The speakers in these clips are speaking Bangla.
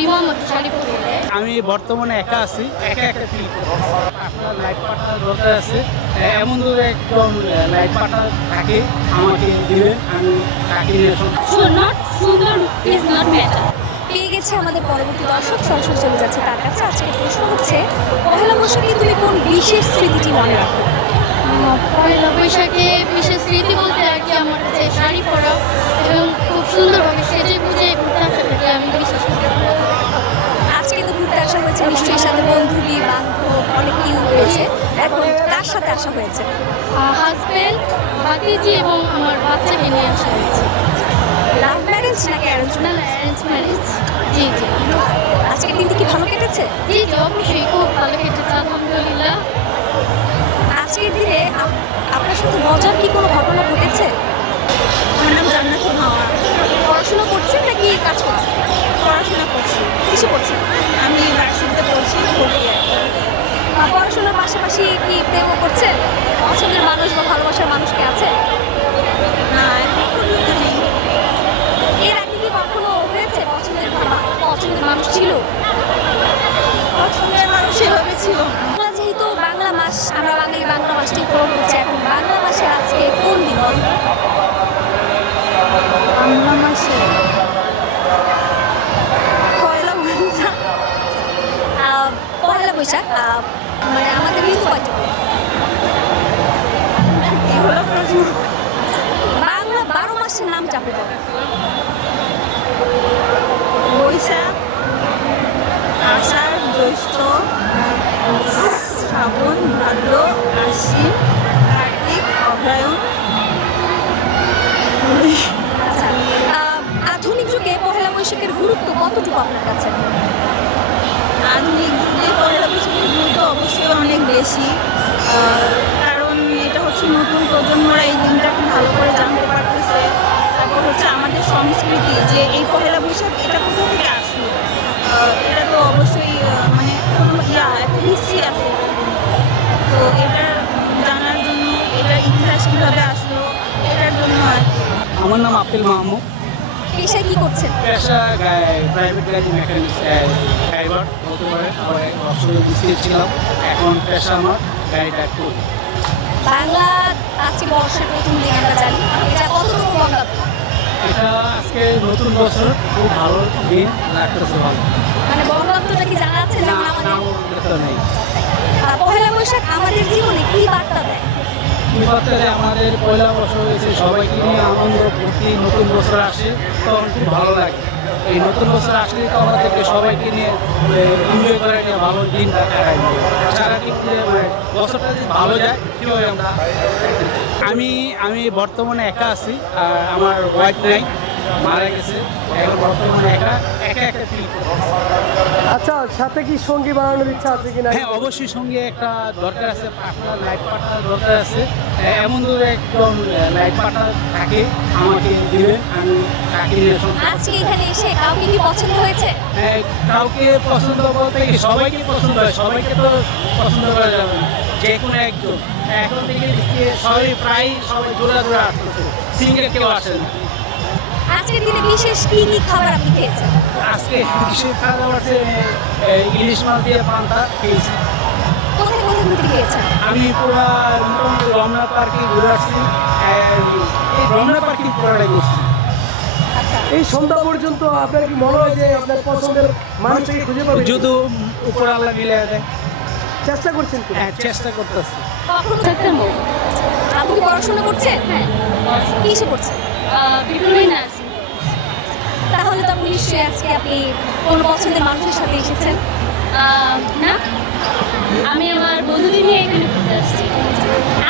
রিমম শাড়ি পরে। আমি বর্তমানে একা আছি, একা একটা ফিল করি। আপনার লাইফ পার্টনার দরকার আছে, এমন দূরে একদম লাইফ পার্টনার থাকে আমাকে দিবেন, আমি তাকে নিয়ে সুন্দর ইজ নট ম্যাটার। পেয়ে গেছে আমাদের পরবর্তী দর্শক, সরাসরি চলে যাচ্ছে তার কাছে। আজকে প্রশ্ন হচ্ছে, পহেলা বৈশাখে তুমি কোন বিশেষ স্মৃতিটি মনে রাখো? পয়লা বৈশাখে বিশেষ স্মৃতি বলতে আর কি আমার কাছে শাড়ি পরা এবং খুব সুন্দরভাবে সেজে গুজে ঘুরতে আসা থেকে আমি বিশেষ করে। আজকে তো ঘুরতে আসা হয়েছে নিশ্চয়ই, সাথে বন্ধুবি বান্ধব অনেকেই হয়েছে। এখন কার সাথে আসা হয়েছে? হাজব্যান্ড, ভাতিজি এবং আমার বাচ্চাকে নিয়ে আসা হয়েছে। লাভ ম্যারেজ নাকি অ্যারেঞ্জ না ম্যারেজ? Arrange marriage. জি জি আজকের দিনটি কি ভালো কেটেছে? জি জি অবশ্যই খুব ভালো কেটেছে আলহামদুলিল্লাহ। আজকের দিনে আপনার সাথে মজার কি কোনো ঘটনা ঘটেছে? আমার নাম জান্নাতুল হাওয়া। পড়াশোনা করছেন নাকি কাজ করছেন? পড়াশোনা করছি, কিসে পড়ছেন? আমি ভার্সিটিতে পড়ছি, পড়ি আর কি। পড়াশোনার পাশাপাশি কি প্রেমও করছেন? পছন্দের মানুষ বা ভালোবাসার মানুষ কি আছে? না, এখন পর্যন্ত নেই। এর আগে কি কখনো হয়েছে পছন্দের মানুষ ছিল? পছন্দের মানুষ এভাবে ছিল না। বাংলা যেহেতু বাংলা মাস, আমরা বাঙালি বাংলা মাসটি পূরণ করছি, এখন বাংলা মাসে আজকে কোন দিন বলেন? বাংলা মাসে পয়লা বৈশাখ। পহেলা বৈশাখ মানে আমাদের ঋতু কয়টি? এগুলো প্রশ্ন। বাংলা 12 মাসের নাম চাপে বলেন। বৈশাখ, আষাঢ়, জ্যৈষ্ঠ, শ্রাবণ, ভাদ্র, আশ্বিন, কার্তিক, অগ্রহায়ণ। আচ্ছা, আধুনিক যুগে পহেলা বৈশাখের গুরুত্ব কতটুকু আপনার কাছে? আধুনিক যুগে পয়লা বৈশাখের গুরুত্ব অবশ্যই অনেক বেশি, কারণ এটা হচ্ছে নতুন প্রজন্মরা এই দিনটাকে ভালো করে জানতে পারতেছে। তারপর হচ্ছে আমাদের সংস্কৃতি, যে এই পয়লা বৈশাখ এটা কোথা থেকে আসলো, এটা তো অবশ্যই মানে কোনো একটা হিস্ট্রি আছে। তো এটা জানার জন্য, এটার ইতিহাস কীভাবে আসলো এটার জন্য আর কি। আমার নাম আপিল মাহমুদ। পেশায় কি করছেন? পেশা প্রাইভেট গাড়ি মেকানিক্স ড্রাইভার বলতে পারে, আবার অবশ্যই মিস্ত্রি ছিলাম। এখন পেশা আমার গাড়িটা করি। বাংলা আজকে বর্ষের প্রথম দিন আমরা জানি, এটা কতটুকু বঙ্গাব্দ? এটা আজকে নতুন বছর, খুব ভালো দিন লাগতেছে, ভালো। মানে বঙ্গাব্দটা কি জানা আছে? না, যেমন আমাদের নাম তো নেই। পহেলা বৈশাখ আমাদের জীবনে কি বার্তা দেয়? কি করতে আমাদের পয়লা বছর হয়েছে, সবাইকে নিয়ে আনন্দ ফুর্তি, নতুন বছর আসে তখন খুব ভালো লাগে। এই নতুন বছর আসলে তো আমাদেরকে সবাইকে নিয়ে এনজয় করে নিয়ে ভালো দিন কাটাই। সারাদিন বছরটা যদি ভালো যায় কীভাবে আমরা। আমি বর্তমানে একা আছি, আর আমার ওয়াইফ নাই, মারা গেছে। এখন বর্তমানে একা একটা ফিল করি। আচ্ছা, সাথে কি সঙ্গী বানানোর ইচ্ছা আছে কিনা? হ্যাঁ, অবশ্যই সঙ্গে একটা দরকার আছে, আপনার লাইফ পার্টনার দরকার আছে, এমন দূরে একদম লাইফ পার্টনার থাকে আমাকে দিবেন, আমি তাকে নিয়ে আজকে এখানে এসে কাউকে কি পছন্দ হয়েছে? কাউকে পছন্দ বলতে কি সবাইকে পছন্দ হয়, সবাইকে তো পছন্দ করা যাবে না, যে কোনো একজন। এখন থেকে সবাই প্রায় সবাই জোড়া জোড়া আসতেছে, সিঙ্গেল কেউ আসে না। আজকের দিনে বিশেষ কি কি খাবার আপনি খেয়েছেন? আজকে বিশেষ খাবার আছে ইলিশ মাছ দিয়ে পান্তা খেয়েছি। কোথায় কোথায় ঘুরতে গিয়েছেন? আমি পুরা মোটামুটি রমনা পার্কে ঘুরে আসছি, এই রমনা পার্কে পুরাটাই ঘুরছি। এই সন্ধ্যা পর্যন্ত আপনার কি মনে হয় যে আপনার পছন্দের মানুষটাকে খুঁজে পাবেন? যদি উপর আল্লাহ মিলে দেয়, চেষ্টা করছেন কি? হ্যাঁ চেষ্টা করতেছি। কখনো আপনি কি পড়াশোনা করছেন? হ্যাঁ কিসে করছেন? বিপ্লবী নার্সিং। তাহলে তো আপনি নিশ্চয়ই আজকে আপনি কোনো পছন্দের মানুষের সাথে এসেছেন। না, আমি আমার বন্ধুদের নিয়ে এখানে ঘুরতে আসছি।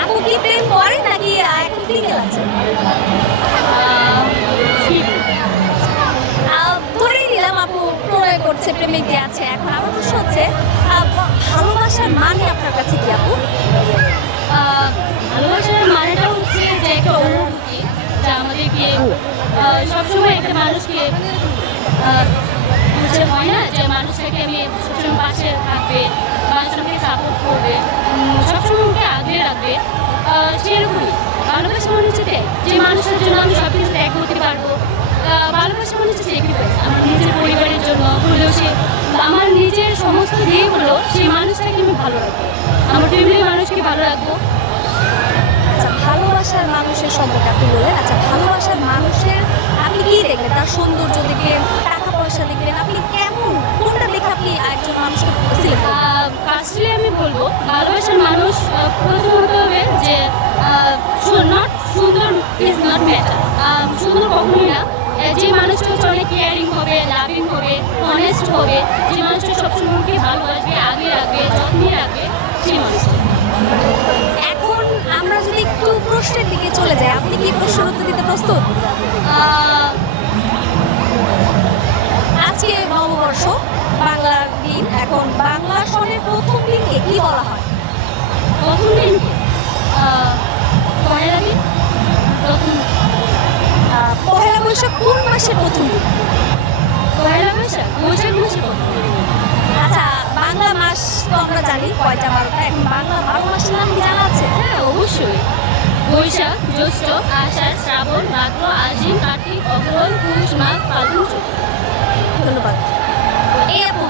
আপু কি প্রেম করেন নাকি এখন সিঙ্গেল আছেন? ধরেই নিলাম আপু প্রণয় করছে, প্রেমিক দিয়ে আছে। এখন আমার প্রশ্ন হচ্ছে, ভালোবাসার মানে আপনার কাছে কি আপু? ভালোবাসার মানেটা হচ্ছে যে একটা অনুভূতি, যা আমাদেরকে সবসময় একটা মানুষকে বুঝে হয় না, যে মানুষটাকে আমি সবসময় পাশে থাকবে, মানুষটা আমাকে সাপোর্ট করবে, সবসময় ওকে আগলে রাখবে, সেরকমই ভালোবাসা মনে হচ্ছে যে মানুষের জন্য আমি সব কিছু ত্যাগ করতে পারবো। ভালোবাসা মনে হচ্ছে স্যাক্রিফাইস, আমার নিজের পরিবারের জন্য, হলেও সে আমার নিজের সমস্ত দিক হলো সেই মানুষটাকে আমি ভালো রাখবো, আমার ফ্যামিলির মানুষকে ভালো রাখবো। আচ্ছা, ভালোবাসার মানুষের সম্পর্কে আপনি বলেন। আচ্ছা, ভালোবাসার মানুষের আপনি কি দেখবেন? তার সৌন্দর্য দেখবেন, টাকা পয়সা দেখবেন, আপনি কেমন, কোনটা দেখে আপনি একজন মানুষকে সিলেক্ট করবেন? ফার্স্টলি আমি বলবো ভালোবাসার মানুষ প্রথম হতে হবে যে নট সুন্দর ইজ নট ম্যাটার, সুন্দর কখনোই না। যে মানুষটা হচ্ছে অনেক কেয়ারিং হবে, লাভিং হবে, অনেস্ট হবে, যে মানুষটা সবসময় ভালোবাসবে, আগে রাখবে, যত্নে রাখবে, সেই মানুষটা। এখন আমরা যদি একটু প্রশ্নের দিকে চলে যাই, আপনি কি প্রশ্নের উত্তর দিতে প্রস্তুত? আহ, আজকে নববর্ষ, বাংলার দিন। এখন বাংলা সনের প্রথম দিনকে কি বলা হয়? প্রথম দিনকে পয়লা দিন, প্রথম পহেলা বৈশাখ কোন মাসের প্রথম দিন? পয়লা বৈশাখ বৈশাখ মাসে প্রথম দিন। আচ্ছা, বাংলা মাস তো আমরা জানি কয়টা, 12টা। এখন বাংলা 12 মাসের নাম কি জানা আছে? হ্যাঁ, অবশ্যই। বৈশাখ, জ্যৈষ্ঠ, আষাঢ়, শ্রাবণ, ভাদ্র, আশ্বিন, কার্তিক, অগ্রহায়ণ, পৌষ, মাঘ, ফাল্গুন, চৈত্র। ধন্যবাদ। এই আপু